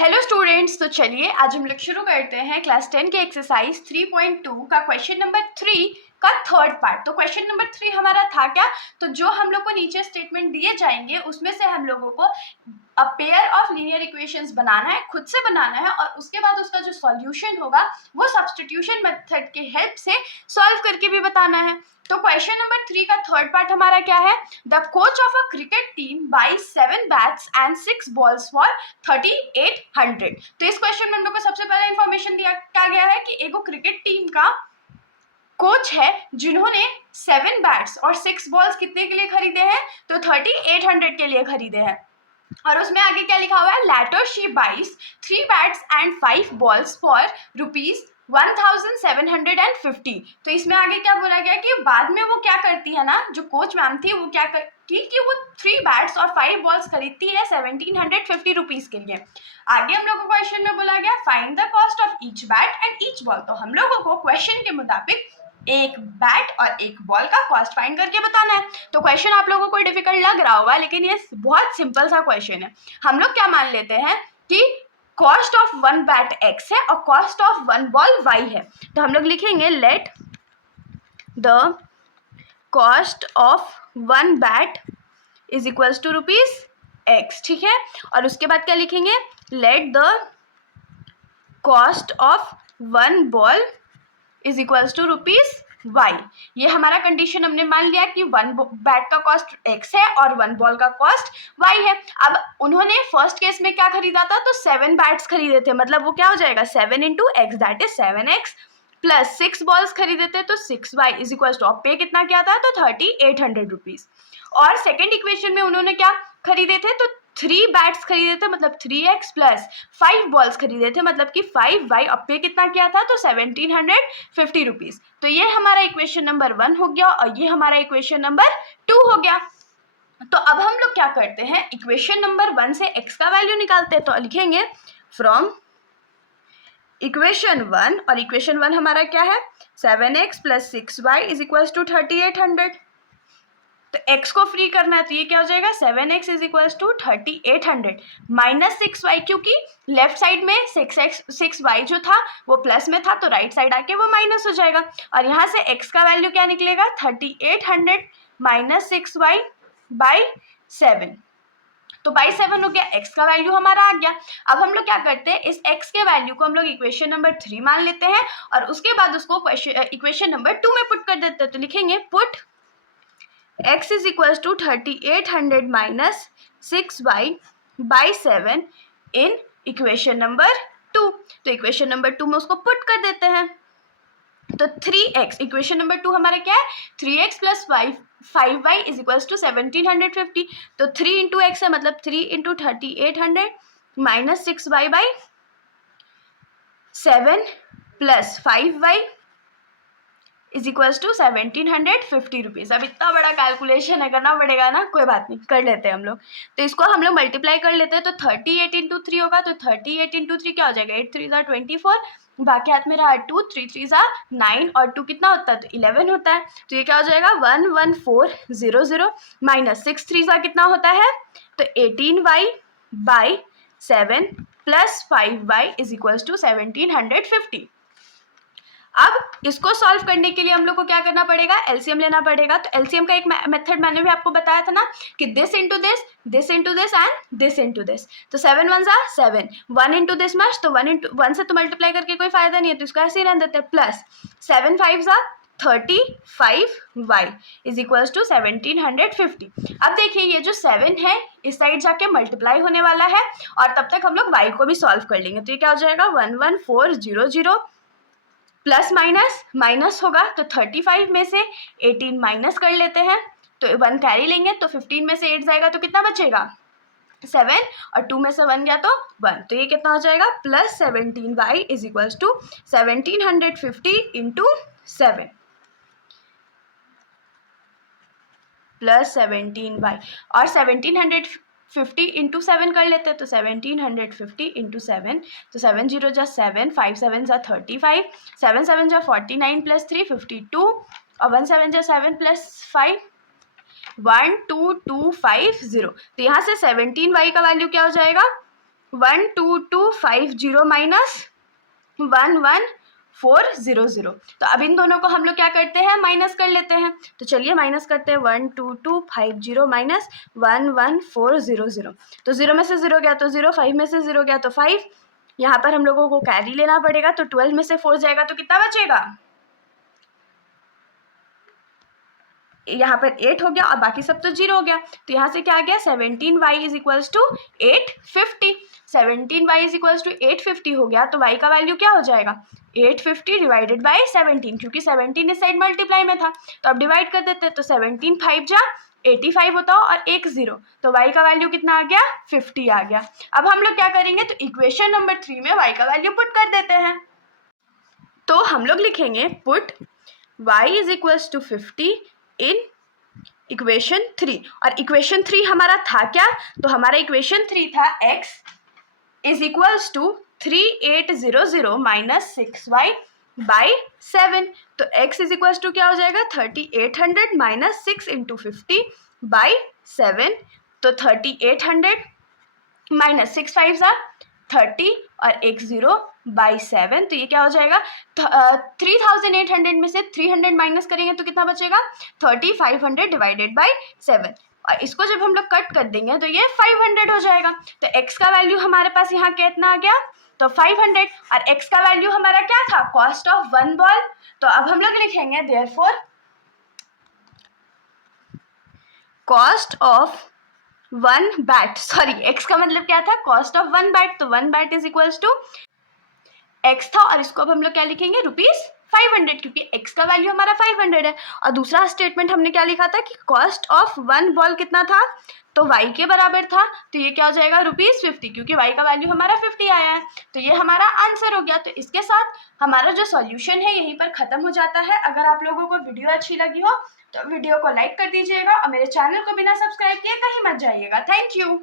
Hello students, तो चलिए आज हम लोग शुरू करते हैं क्लास 10 के एक्सरसाइज 3.2 का क्वेश्चन नंबर 3 का थर्ड पार्ट। तो क्वेश्चन नंबर 3 हमारा था क्या, तो जो हम लोग को नीचे स्टेटमेंट दिए जाएंगे उसमें से हम लोगों को a pair of linear equations बनाना है, खुद से बनाना है, और उसके बाद उसका जो सॉल्यूशन होगा वो सब्स्टिट्यूशन मेथड के हेल्प से सॉल्व करके भी बताना है। तो क्वेश्चन नंबर 3 का थर्ड पार्ट हमारा क्या है, the coach of a cricket team buys 7 bats and 6 balls for 3800। तो इस क्वेश्चन में हम लोग को सबसे पहले इंफॉर्मेशन दिया क्या गया है कि एगो क्रिकेट टीम का कोच है जिन्होंने 7 बैट्स और 6 बॉल्स कितने के लिए खरीदे हैं, तो 3800 के लिए खरीदे हैं। और उसमें आगे क्या लिखा हुआ है, letter she buys 3 bats and 5 balls for ₹1750। तो इसमें आगे क्या बोला गया कि बाद में वो क्या करती है ना, जो कोच मैम थी वो क्या करती कि वो 3 बैट्स और 5 बॉल्स खरीदती है 1750 रुपीज के लिए। आगे हम लोग को क्वेश्चन में बोला गया find the cost of each bat and each ball. तो हम लोगों को क्वेश्चन के मुताबिक एक बैट और एक बॉल का कॉस्ट फाइंड करके बताना है। तो क्वेश्चन आप लोगों को डिफिकल्ट लग रहा होगा, लेकिन ये बहुत सिंपल सा क्वेश्चन है। हम लोग क्या मान लेते हैं कि cost of one bat x है और cost of one ball y है। तो हम लोग लिखेंगे let the cost of one bat is equals to ₹x, ठीक है। और उसके बाद क्या लिखेंगे, let the cost of one ball is equals to ₹y। ये हमारा कंडीशन हमने मान लिया कि वन बैट का कॉस्ट x है और वन बॉल का कॉस्ट y है। अब उन्होंने फर्स्ट केस में क्या खरीदा था, तो 7 बैट्स खरीदे थे, मतलब वो क्या हो जाएगा 7 into x that is 7x plus 6 balls खरीदे थे तो 6y इज इक्वल्स टू, अब पे कितना क्या था, तो 3800 रुपीज। और सेकेंड इक्वेशन में उन्होंने क्या खरीदे थे, तो 3 बैट्स खरीदे थे मतलब 3x प्लस 5 बॉल्स खरीदे थे मतलब कि 5y, अब पे कितना क्या था, तो 1750 रुपीज। तो ये हमारा इक्वेशन नंबर 1 हो गया और ये हमारा इक्वेशन नंबर 2 हो गया। तो अब हम लोग क्या करते हैं, इक्वेशन नंबर 1 से x का वैल्यू निकालते हैं। तो लिखेंगे फ्रॉम इक्वेशन 1, और इक्वेशन 1 हमारा क्या है, 7x plus 6y is equals to 3800। तो x को फ्री करना है तो ये क्या हो जाएगा, 7x is equals to 3800 minus 6y, क्योंकि लेफ्ट साइड में 6y जो था वो प्लस में था तो राइट साइड आके वो माइनस हो जाएगा। और यहाँ से x का वैल्यू क्या निकलेगा, 3800 माइनस 6y बाई 7। तो बाई 7 हो गया, x का वैल्यू हमारा आ गया। अब हम लोग क्या करते हैं, इस x के वैल्यू को हम लोग इक्वेशन नंबर 3 मान लेते हैं और उसके बाद उसको इक्वेशन नंबर 2 में पुट कर देते हैं। तो लिखेंगे put x is equals to 3800 minus 6y by 7 in equation number 2। तो इक्वेशन नंबर 2 में उसको पुट कर देते हैं। तो 3x, इक्वेशन नंबर 2 हमारा क्या है, 3x plus 5y is equals to 1750। तो 3 इंटू एक्स है मतलब 3 into 3800 minus 6y by 7 plus 5y is equals to 1750 rupees. अब इतना बड़ा कैलकुलेशन है, करना पड़ेगा ना, कोई बात नहीं, कर लेते हैं हम लोग। तो इसको हम लोग मल्टीप्लाई कर लेते हैं, तो 38 इंटू 3 होगा, तो 38 इंटू 3 क्या हो जाएगा, 8 3 ज़ा 24, बाकी हाथ में रहा 2, 3 3 ज़ा 9 और 2 कितना होता है, तो 11 होता है। तो ये क्या हो जाएगा 11400 माइनस 6 3 ज़ा कितना होता है, तो 18y by 7 plus 5y is equals to 1750। अब इसको सॉल्व करने के लिए हम लोग को क्या करना पड़ेगा, एलसीएम लेना पड़ेगा। तो एलसीएम का एक मेथड मैंने भी आपको बताया था ना कि this into this, this into this and this into this. तो 7 1 ज़ा 7, 1 इंटू दिस मच, तो 1 से तो मल्टीप्लाई करके कोई फायदा नहीं है तो इसको ऐसे ही रहने देते हैं, प्लस 7 5 ज़ा 35y इज इक्वल्स टू 1750। अब देखिए ये जो 7 है इस साइड जाके मल्टीप्लाई होने वाला है और तब तक हम लोग y को भी सॉल्व कर लेंगे। तो ये क्या हो जाएगा 11400 प्लस माइनस माइनस होगा, तो 35 में से 18 माइनस कर लेते हैं तो 1 कैरी लेंगे, तो 15 में से 8 जाएगा तो कितना बचेगा 7, और 2 में से 1 गया तो 1, तो ये कितना हो जाएगा plus 17y is equals to 1750 into 7 plus 17y, और 1750 इंटू 7 कर लेते हैं, तो 1750 इंटू 7, तो 7 0 जा 7, 5 7 जा 35, 7 7 जा 49 प्लस 3 52, और 1 7 जा 7 प्लस 5 12250। तो यहाँ से 17y का वैल्यू क्या हो जाएगा 12250 माइनस 11400। तो अब इन दोनों को हम लोग क्या करते हैं, माइनस कर लेते हैं। तो चलिए माइनस करते हैं, 12250 माइनस 11400। तो 0 में से 0 गया तो 0, 5 में से 0 गया तो 5। यहाँ पर हम लोगों को कैरी लेना पड़ेगा, तो 12 में से 4 जाएगा तो कितना बचेगा, यहाँ पर 8 हो गया और बाकी सब तो 0 हो गया। तो यहाँ से क्या आ गया, 17y is equals to 850। 17y is equals to 850 हो गया, तो y का वैल्यू क्या हो जाएगा, 850 डिवाइडेड बाई 17, क्योंकि 17 इस साइड मल्टीप्लाई में था। तो अब डिवाइड कर देते हैं, तो 17 5 जा 85 होता हो और 1 0, तो y का वैल्यू कितना आ गया, 50 आ गया। अब हम लोग क्या करेंगे, तो इक्वेशन नंबर 3 में y का वैल्यू पुट कर देते हैं। तो हम लोग लिखेंगे put y is equals to 50 in equation 3। और इक्वेशन 3 हमारा था क्या, तो हमारा इक्वेशन 3 था x is equals to 3800 minus 6y by 7। तो x इज इक्वल्स टू क्या हो जाएगा, 3800 माइनस 6 इंटू 50 बाई 7। तो 3800 माइनस 6 5 सा 30 और 1 0 बाई 7। तो ये क्या हो जाएगा, 3800 में से 300 माइनस करेंगे तो कितना बचेगा, 3500 डिवाइडेड बाई 7। और इसको जब हम लोग कट कर देंगे तो ये 500 हो जाएगा। तो x का वैल्यू हमारे पास यहाँ कितना आ गया, तो 500। और x का वैल्यू हमारा क्या था, कॉस्ट ऑफ 1 बॉल। तो अब हम लोग लिखेंगे therefore cost of 1 bat, sorry x का मतलब क्या था, कॉस्ट ऑफ 1 बैट। तो 1 bat is equals to x था, और इसको अब हम लोग क्या लिखेंगे, ₹500, क्योंकि x का वैल्यू हमारा 500 है। और दूसरा स्टेटमेंट हमने क्या लिखा था कि कॉस्ट ऑफ 1 बॉल कितना था, तो y के बराबर था। तो ये क्या हो जाएगा, ₹50, क्योंकि y का वैल्यू हमारा 50 आया है। तो ये हमारा आंसर हो गया। तो इसके साथ हमारा जो सॉल्यूशन है यहीं पर ख़त्म हो जाता है। अगर आप लोगों को वीडियो अच्छी लगी हो तो वीडियो को लाइक कर दीजिएगा और मेरे चैनल को बिना सब्सक्राइब किए कहीं मत जाइएगा। Thank you.